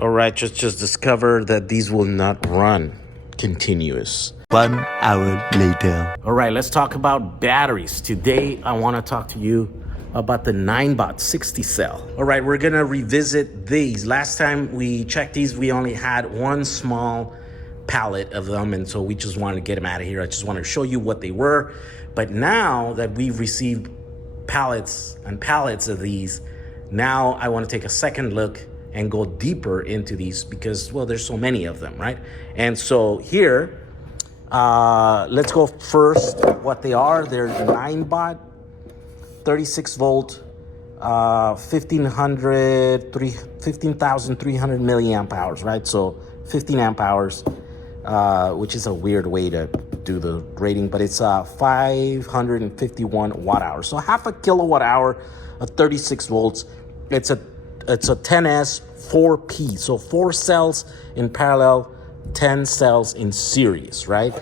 All right, just discovered that these will not run continuous. 1 hour later. All right, let's talk about batteries. Today, I want to talk to you about the Ninebot 60 cell. All right, we're gonna revisit these. Last time we checked these, we only had one small pallet of them, and so we just wanted to get them out of here. I just wanted to show you what they were. But now that we've received pallets and pallets of these, now I want to take a second look and go deeper into these because, well, there's so many of them, right? And so here, let's go first what they are. They're 9-bot, 36 volt, 15,300 milliamp hours, right? So 15 amp hours, which is a weird way to do the rating, but it's 551 watt hours. So half a kilowatt hour of 36 volts. It's a 10S 4P, so 4 cells in parallel, 10 cells in series, right?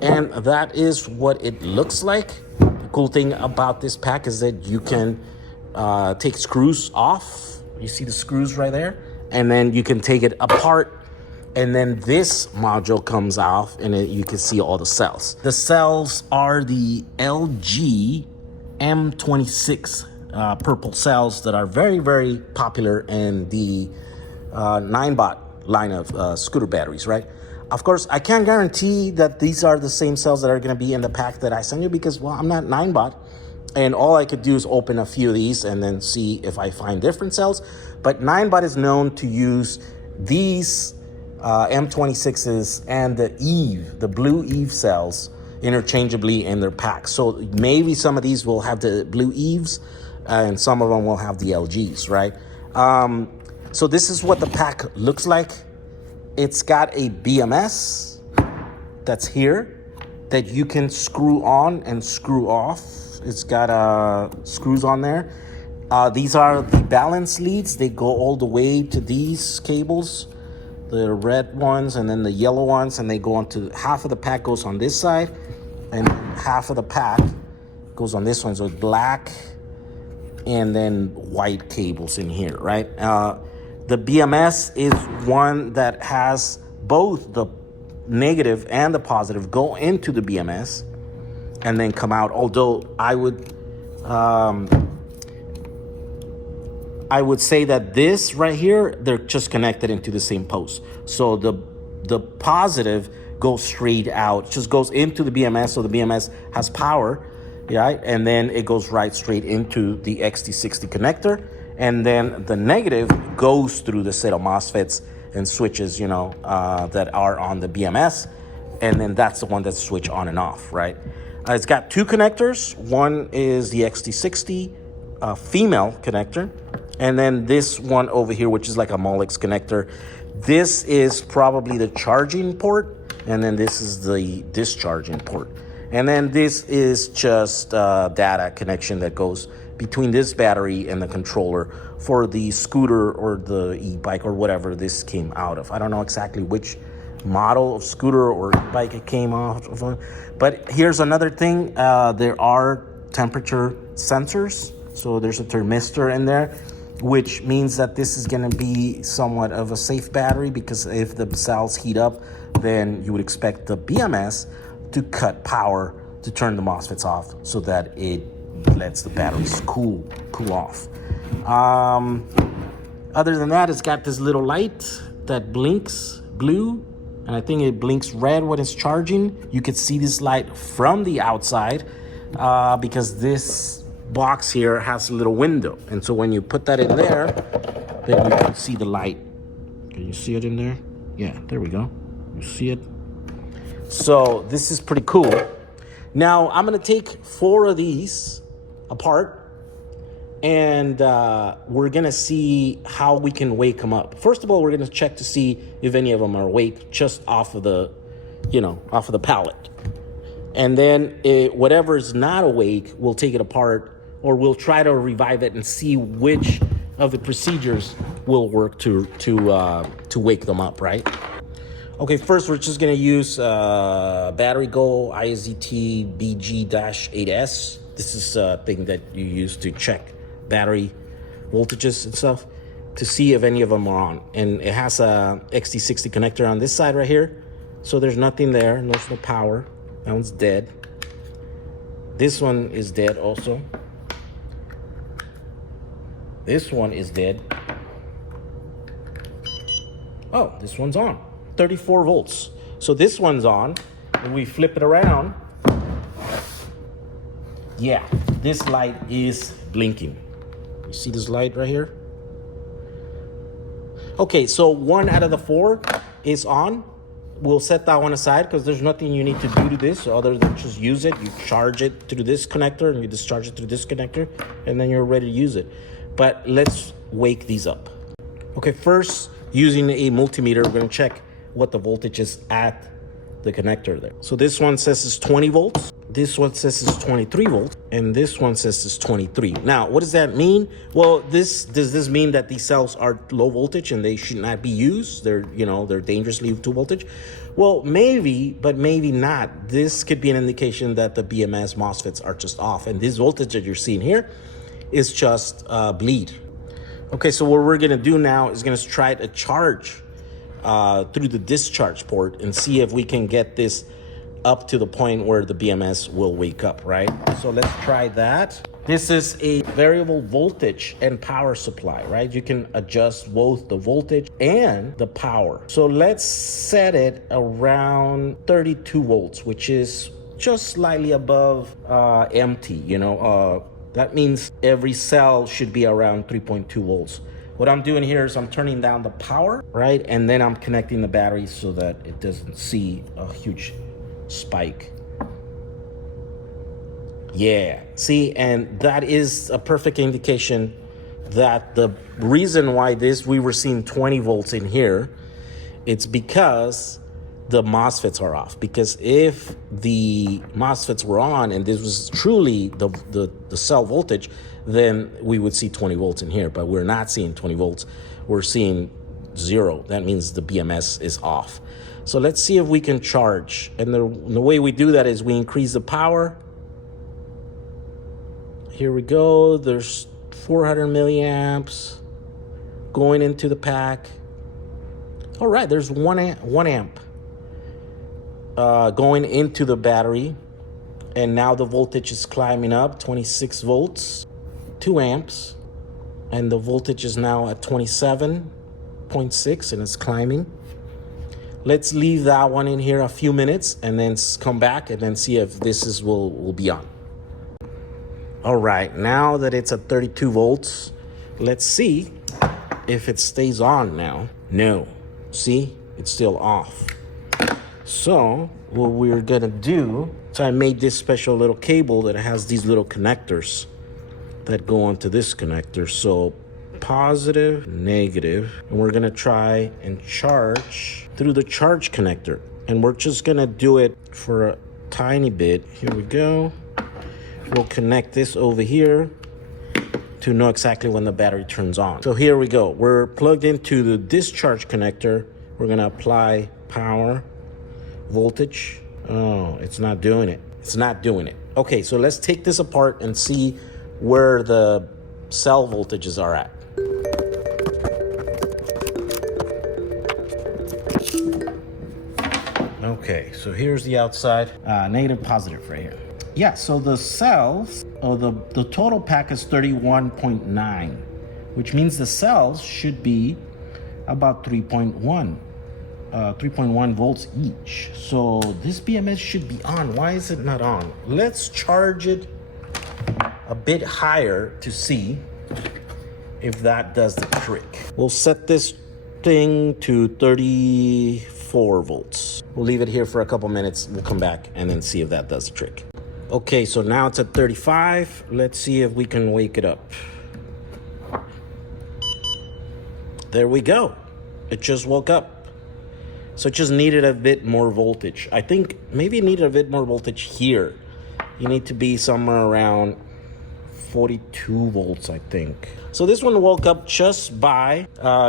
And that is what it looks like. The cool thing about this pack is that you can take screws off. You see the screws right there? And then you can take it apart, and then this module comes off, and you can see all the cells. The cells are the LG M26 purple cells that are very, very popular in the Ninebot line of scooter batteries, right? Of course, I can't guarantee that these are the same cells that are going to be in the pack that I send you because, well, I'm not Ninebot, and all I could do is open a few of these and then see if I find different cells. But Ninebot is known to use these M26s and the Eve, the blue Eve cells, interchangeably in their packs. So maybe some of these will have the blue Eves, and some of them will have the LGs, right? So this is what the pack looks like. It's got a BMS that's here that you can screw on and screw off. It's got screws on there. These are the balance leads. They go all the way to these cables, the red ones and then the yellow ones, and they go onto half of the pack goes on this side and half of the pack goes on this one. So it's black and then white cables in here, right? The BMS is one that has both the negative and the positive go into the BMS and then come out. Although I would say that this right here, they're just connected into the same post. So the positive goes straight out, just goes into the BMS, so the BMS has power, right? And then it goes right straight into the XT60 connector. And then the negative goes through the set of MOSFETs and switches, that are on the BMS. And then that's the one that's switch on and off, right? It's got 2 connectors. One is the XT60 female connector. And then this one over here, which is like a Molex connector. This is probably the charging port. And then this is the discharging port. And then this is just data connection that goes between this battery and the controller for the scooter or the e-bike or whatever this came out of. I don't know exactly which model of scooter or bike it came off of. But here's another thing. There are temperature sensors. So there's a thermistor in there, which means that this is going to be somewhat of a safe battery because if the cells heat up, then you would expect the BMS to cut power to turn the MOSFETs off so that it lets the batteries cool off. Other than that, it's got this little light that blinks blue, and I think it blinks red when it's charging. You could see this light from the outside because this box here has a little window, and so when you put that in there, then you can see the light. Can you see it in there? Yeah, there we go. You see it? So this is pretty cool. Now I'm gonna take 4 of these apart, and we're gonna see how we can wake them up. First of all, we're gonna check to see if any of them are awake just off of the, off of the pallet. And then whatever is not awake, we'll take it apart, or we'll try to revive it and see which of the procedures will work to wake them up, right? Okay, first we're just gonna use Battery Go IZT BG-8S. This is a thing that you use to check battery voltages and stuff. to see if any of them are on. And it has a XT60 connector on this side right here. So there's nothing there, no power. That one's dead. This one is dead also. This one is dead. Oh, this one's on, 34 volts. So this one's on, and we flip it around. Yeah, this light is blinking. You see this light right here? Okay, so 1 out of the 4 is on. We'll set that one aside because there's nothing you need to do to this other than just use it. You charge it through this connector and you discharge it through this connector, and then you're ready to use it. But let's wake these up. Okay, first, using a multimeter, we're gonna check what the voltage is at the connector there. So this one says it's 20 volts. This one says it's 23 volts, and this one says it's 23. Now, what does that mean? Well, does this mean that these cells are low voltage and they should not be used? They're dangerously too voltage. Well, maybe, but maybe not. This could be an indication that the BMS MOSFETs are just off, and this voltage that you're seeing here is just bleed. Okay, so what we're gonna do now is gonna try to charge through the discharge port and see if we can get this up to the point where the BMS will wake up, right? So let's try that. This is a variable voltage and power supply, right? You can adjust both the voltage and the power. So let's set it around 32 volts, which is just slightly above empty, that means every cell should be around 3.2 volts. What I'm doing here is I'm turning down the power, right? And then I'm connecting the battery so that it doesn't see a huge spike. Yeah, see, and that is a perfect indication that the reason why we were seeing 20 volts in here, it's because the MOSFETs are off. Because if the MOSFETs were on and this was truly the cell voltage, then we would see 20 volts in here, but we're not seeing 20 volts. We're seeing 0. That means the BMS is off. So let's see if we can charge. And the way we do that is we increase the power. Here we go. There's 400 milliamps going into the pack. All right, there's 1 amp going into the battery. And now the voltage is climbing up, 26 volts, 2 amps. And the voltage is now at 27.6 and it's climbing. Let's leave that one in here a few minutes and then come back and then see if this will be on. All right, now that it's at 32 volts, let's see if it stays on now. No, see, it's still off. So what we're gonna do, so I made this special little cable that has these little connectors that go onto this connector. So positive, negative, and we're gonna try and charge through the charge connector. And we're just gonna do it for a tiny bit. Here we go. We'll connect this over here to know exactly when the battery turns on. So here we go. We're plugged into the discharge connector. We're gonna apply power, voltage. Oh, it's not doing it. It's not doing it. Okay, so let's take this apart and see where the cell voltages are at. Okay, so here's the outside, negative, positive right here. Yeah, so the cells, the total pack is 31.9, which means the cells should be about 3.1 volts each. So this BMS should be on. Why is it not on? Let's charge it a bit higher to see if that does the trick. We'll set this thing to 34 volts. We'll leave it here for a couple minutes. We'll come back and then see if that does the trick. Okay, so now it's at 35. Let's see if we can wake it up. There we go. It just woke up. So it just needed a bit more voltage. I think maybe it needed a bit more voltage here. You need to be somewhere around 42 volts, I think. So this one woke up just by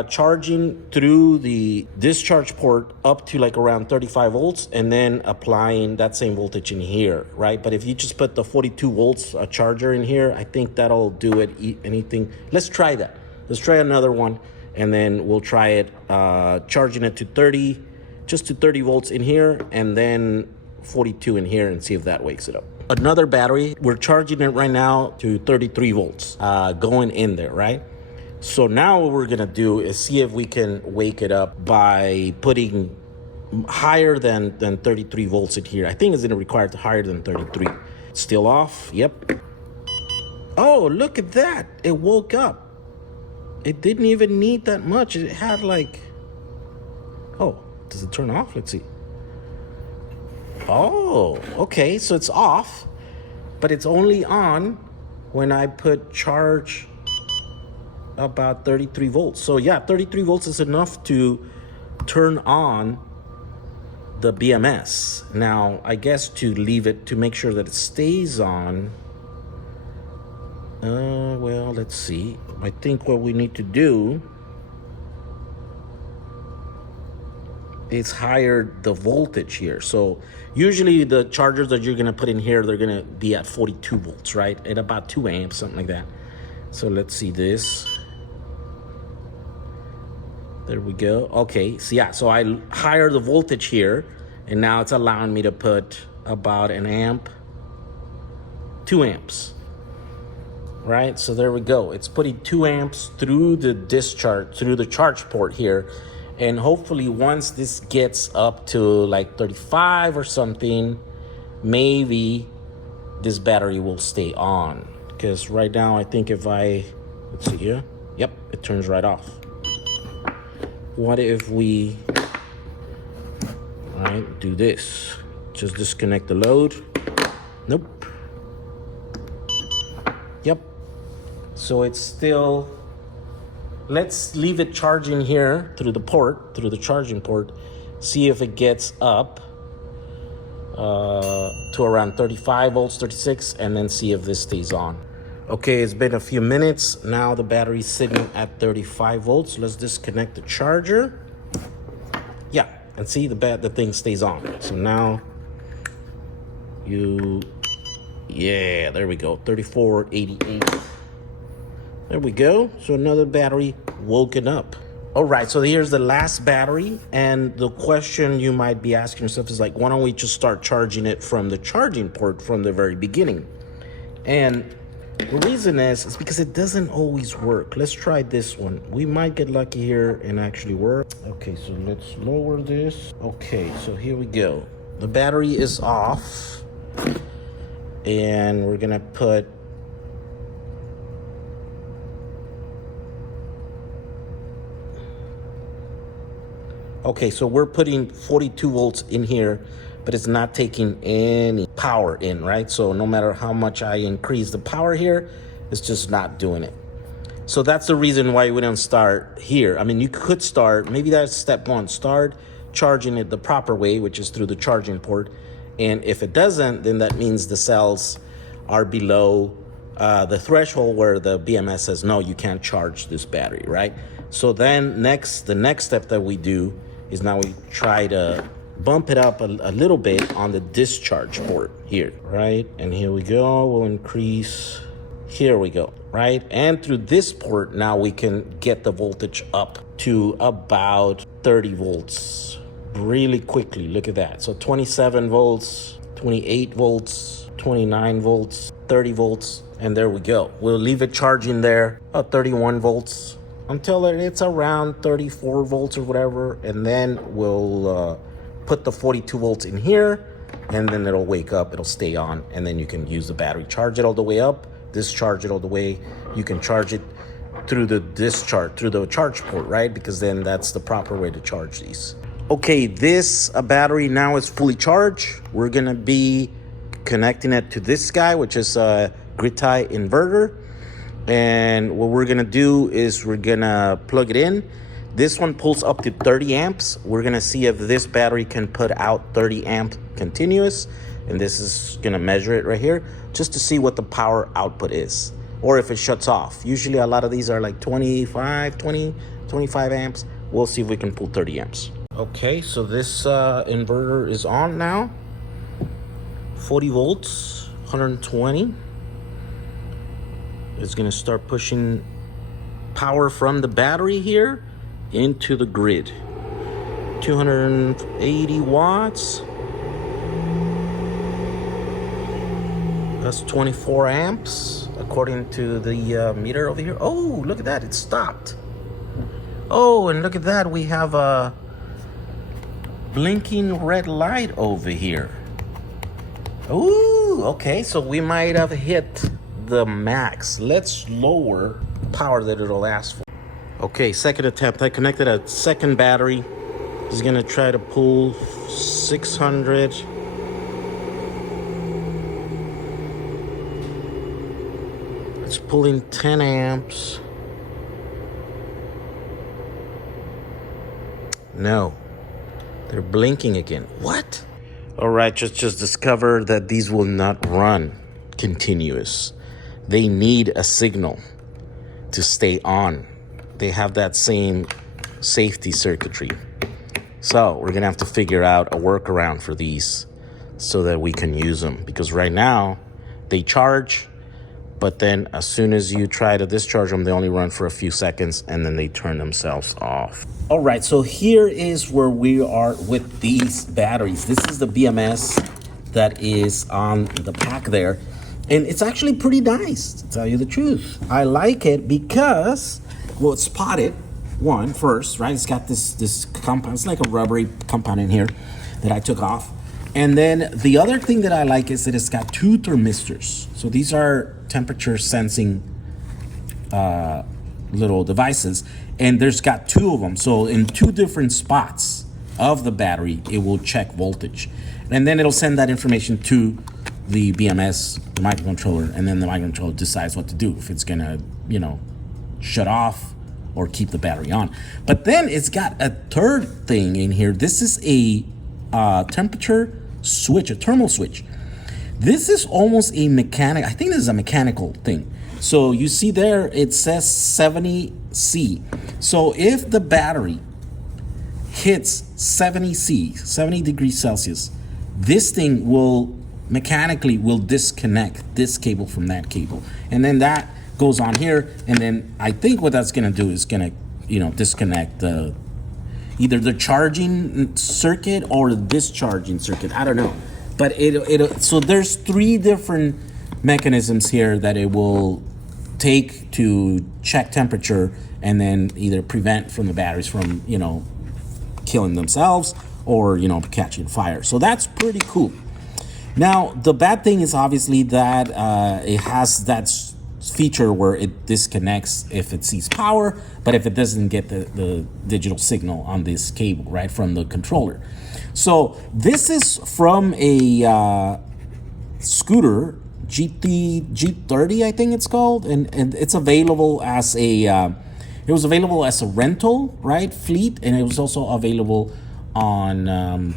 charging through the discharge port up to like around 35 volts and then applying that same voltage in here, right? But if you just put the 42 volts charger in here, I think that'll do it. Anything. Let's try that. Let's try another one and then we'll try it charging it to 30, just to 30 volts in here, and then 42 in here, and see if that wakes it up. Another battery, we're charging it right now to 33 volts going in there, right? So now what we're gonna do is see if we can wake it up by putting higher than 33 volts in here. I think it's gonna require higher than 33. Still off, yep. Oh, look at that, it woke up. It didn't even need that much. It had like, oh, does it turn off? Let's see. Oh, okay, so it's off, but it's only on when I put charge about 33 volts. So yeah, 33 volts is enough to turn on the BMS. Now, I guess to leave it, to make sure that it stays on, well, let's see. I think what we need to do is higher the voltage here. So usually the chargers that you're gonna put in here, they're gonna be at 42 volts, right? At about 2 amps, something like that. So let's see this. There we go. Okay, so yeah, so I higher the voltage here, and now it's allowing me to put about an amp, 2 amps, right? So there we go. It's putting 2 amps through the discharge, through the charge port here. And hopefully once this gets up to like 35 or something, maybe this battery will stay on. Because right now, I think if I, let's see here, yep, it turns right off. What if we, all right, do this? Just disconnect the load. Nope. Yep. So it's still, let's leave it charging here through the port, through the charging port, see if it gets up to around 35 volts, 36, and then see if this stays on. Okay, it's been a few minutes. Now the battery's sitting at 35 volts. Let's disconnect the charger. Yeah, and see the thing stays on. So now yeah, there we go, 3488. There we go. So another battery woken up. All right, so here's the last battery. And the question you might be asking yourself is like, why don't we just start charging it from the charging port from the very beginning? And the reason is because it doesn't always work. Let's try this one. We might get lucky here and actually work. Okay, so let's lower this. Okay, so here we go. The battery is off. And we're gonna put, okay, so we're putting 42 volts in here, but it's not taking any power in, right? So no matter how much I increase the power here, it's just not doing it. So that's the reason why we don't start here. I mean, you could start, maybe that's step one, start charging it the proper way, which is through the charging port. And if it doesn't, then that means the cells are below the threshold where the BMS says, no, you can't charge this battery, right? So then the next step that we do is now we try to bump it up a little bit on the discharge port here, right? And here we go, we'll increase, here we go, right? And through this port, now we can get the voltage up to about 30 volts really quickly. Look at that. So 27 volts, 28 volts, 29 volts, 30 volts, and there we go. We'll leave it charging there at 31 volts until it's around 34 volts or whatever, and then we'll put the 42 volts in here, and then it'll wake up, it'll stay on, and then you can use the battery, charge it all the way up, discharge it all the way. You can charge it through the discharge, through the charge port, right? Because then that's the proper way to charge these. Okay, this battery now is fully charged. We're gonna be connecting it to this guy, which is a grid tie inverter. And what we're gonna do is we're gonna plug it in. This one pulls up to 30 amps. We're gonna see if this battery can put out 30 amp continuous. And this is gonna measure it right here, just to see what the power output is, or if it shuts off. Usually a lot of these are like 25 amps. We'll see if we can pull 30 amps. Okay, so this inverter is on now. 40 volts, 120. It's gonna start pushing power from the battery here into the grid. 280 watts. That's 24 amps according to the meter over here. Oh, look at that, it stopped. Oh, and look at that, we have a blinking red light over here. Ooh, okay, so we might have hit the max. Let's lower power that it'll ask for. Okay, second attempt. I connected a second battery. It's gonna try to pull 600. It's pulling 10 amps. No, they're blinking again. What? All right, just discovered that these will not run continuous. They need a signal to stay on. They have that same safety circuitry. So we're gonna have to figure out a workaround for these so that we can use them, because right now they charge, but then as soon as you try to discharge them, they only run for a few seconds and then they turn themselves off. All right, so here is where we are with these batteries. This is the BMS that is on the pack there. And it's actually pretty nice, to tell you the truth. I like it because, well, it's spotted, one, first, right? It's got this compound. It's like a rubbery compound in here that I took off. And then the other thing that I like is that it's got two thermistors. So these are temperature sensing little devices. And there's got two of them. So in two different spots of the battery, it will check voltage. And then it'll send that information to the BMS, the microcontroller, and then the microcontroller decides what to do, if it's gonna, shut off or keep the battery on. But then it's got a third thing in here. This is a temperature switch, a thermal switch. This is almost a I think this is a mechanical thing. So you see there, it says 70C. So if the battery hits 70C, 70 degrees Celsius, this thing mechanically will disconnect this cable from that cable. And then that goes on here. And then I think what that's gonna do is gonna, disconnect either the charging circuit or the discharging circuit. I don't know. But so there's three different mechanisms here that it will take to check temperature and then either prevent from the batteries from, killing themselves or, catching fire. So that's pretty cool. Now, the bad thing is obviously that it has that feature where it disconnects if it sees power, but if it doesn't get the digital signal on this cable, right, from the controller. So this is from a scooter, G30, I think it's called, and it's available as it was available as a rental, right, fleet, and it was also available on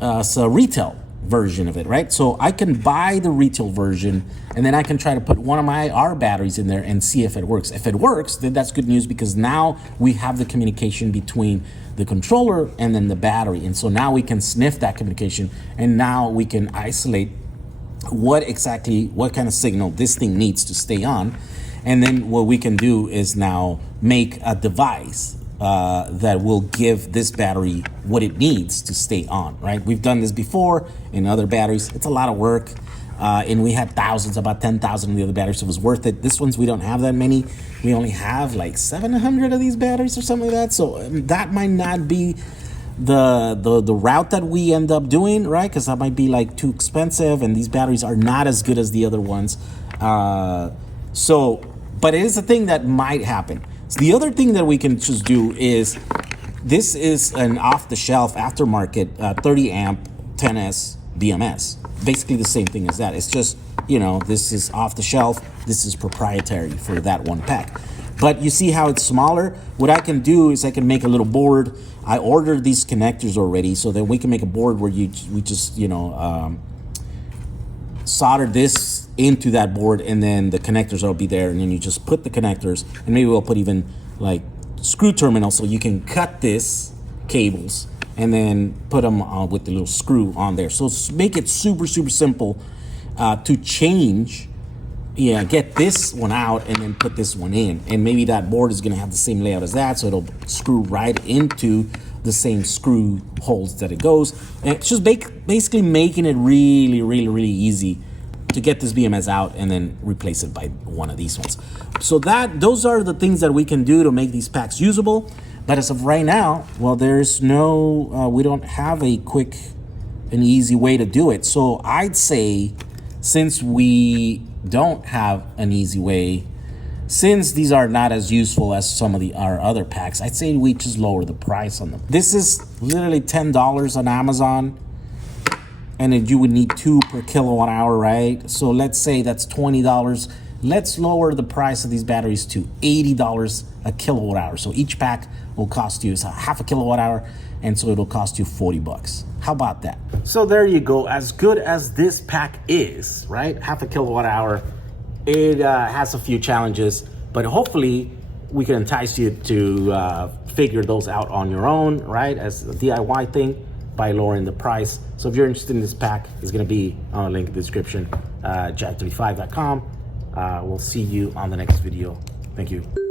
as a retail version of it, right? So I can buy the retail version and then I can try to put one of our batteries in there and see if it works. If it works, then that's good news, because now we have the communication between the controller and then the battery. And so now we can sniff that communication, and now we can isolate what kind of signal this thing needs to stay on. And then what we can do is now make a device that will give this battery what it needs to stay on, right? We've done this before in other batteries. It's a lot of work. And we had thousands, about 10,000 of the other batteries, so it was worth it. This one's, we don't have that many. We only have like 700 of these batteries or something like that. So that might not be the route that we end up doing, right? Because that might be like too expensive, and these batteries are not as good as the other ones. But it is a thing that might happen. So the other thing that we can just do is, this is an off-the-shelf aftermarket 30 amp 10S BMS. Basically the same thing as that. It's just, this is off the shelf. This is proprietary for that one pack. But you see how it's smaller? What I can do is I can make a little board. I ordered these connectors already so that we can make a board where we just, solder this into that board, and then the connectors will be there, and then you just put the connectors, and maybe we'll put even like screw terminals so you can cut this cables and then put them with the little screw on there. So make it super, super simple to change get this one out and then put this one in. And maybe that board is gonna have the same layout as that, so it'll screw right into the same screw holes that it goes. And it's just basically making it really, really, really easy to get this BMS out and then replace it by one of these ones. So those are the things that we can do to make these packs usable. But as of right now, well, there's no, we don't have a quick and easy way to do it. So I'd say, since we don't have an easy way, since these are not as useful as some of our other packs, I'd say we just lower the price on them. This is literally $10 on Amazon, and then you would need 2 per kilowatt hour, right? So let's say that's $20. Let's lower the price of these batteries to $80 a kilowatt hour. So each pack will cost you half a kilowatt hour, and so it'll cost you $40. How about that? So there you go. As good as this pack is, right? Half a kilowatt hour, it has a few challenges, but hopefully we can entice you to figure those out on your own, right? As a DIY thing, by lowering the price. So if you're interested in this pack, it's gonna be on a link in the description, jag35.com. We'll see you on the next video. Thank you.